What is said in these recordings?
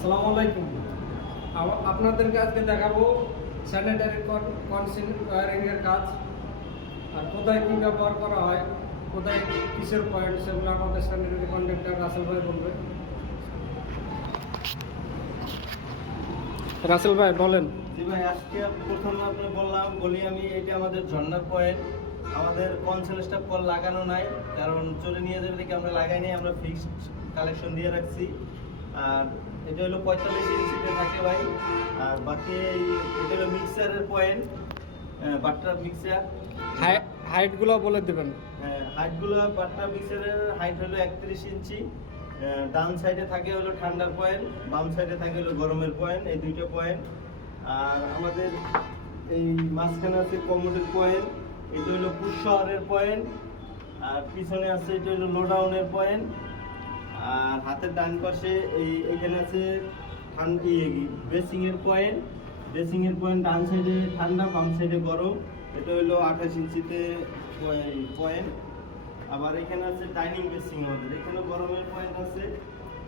আসসালামু আলাইকুম। আপনাদেরকে আজকে দেখাবো স্যানিটারি ওয়ারিংয়ের কাজ আর কোথায় কী ব্যবহার করা হয়, কোথায় কিসের পয়েন্ট, সেগুলো আমাদের স্যানিটারি কন্ডাক্টর রাসেল ভাই বলবে। রাসেল ভাই বলেন। জি ভাই, আজকে প্রথমে বলি আমি এটা আমাদের ঝর্ণার পয়েন্ট। আমাদের কনসেলেস্টার কল লাগানো নাই, কারণ চলে নিয়ে যাবে দেখে আমরা লাগাই নাই, আমরা ফিক্সড কালেকশন দিয়ে রাখছি। আর এটা হলো 45 ইঞ্চিতে থাকে ভাই। আর বাকি এটা হলো মিক্সারের পয়েন্ট, বাট্টার মিক্সার। হাইটগুলো বলে দেবেন। হাইটগুলো বাট্টার মিক্সারের হাইট হলো 31 ইঞ্চি। ডান সাইডে থাকে হলো ঠান্ডার পয়েন্ট, বাম সাইডে থাকে হলো গরমের পয়েন্ট, এই দুইটা পয়েন্ট। আর আমাদের এই মাঝখানে আছে কমোডের পয়েন্ট, এটা হলো পুশ শাওয়ারের পয়েন্ট। আর পিছনে আছে এটা হলো লো ডাউনের পয়েন্ট। আর হাতের ডান পাশে এইখানে আছে বেসিং এর পয়েন্ট। বেসিং এর পয়েন্ট ডান সাইডে ঠান্ডা, বাম সাইডে গরম। এটা হলো 28 ইঞ্চিতে পয়েন্ট। আবার এখানে আছে ডাইনিং বেসিং, আমাদের এখানে গরমের পয়েন্ট আছে,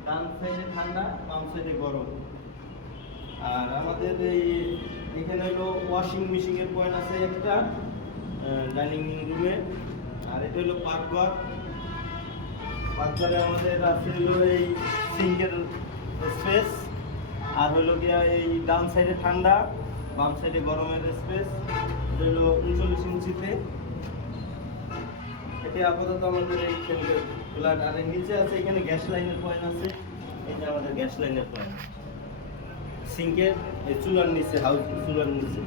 ডান সাইডে ঠান্ডা, বাম সাইডে গরম। আর আমাদের এখানে হলো ওয়াশিং মেশিনের পয়েন্ট আছে একটা ডাইনিং রুমে। আর এটা হলো পাকঘর। পাকঘরে আমাদের আছে হলো এই সিঙ্কের স্পেস। আর হলো গিয়া এই ডান সাইডে ঠান্ডা, বাম সাইডে গরমের স্পেস। এটা হলো 39 ইঞ্চিতে। এটা আপাতত আমাদের এই ফ্ল্যাট। আর নিচে আছে এখানে গ্যাস লাইনের পয়েন্ট আছে, এটা আমাদের গ্যাস লাইনের পয়েন্ট। সিঙ্কের চুলার নিচে, চুলার নিচে।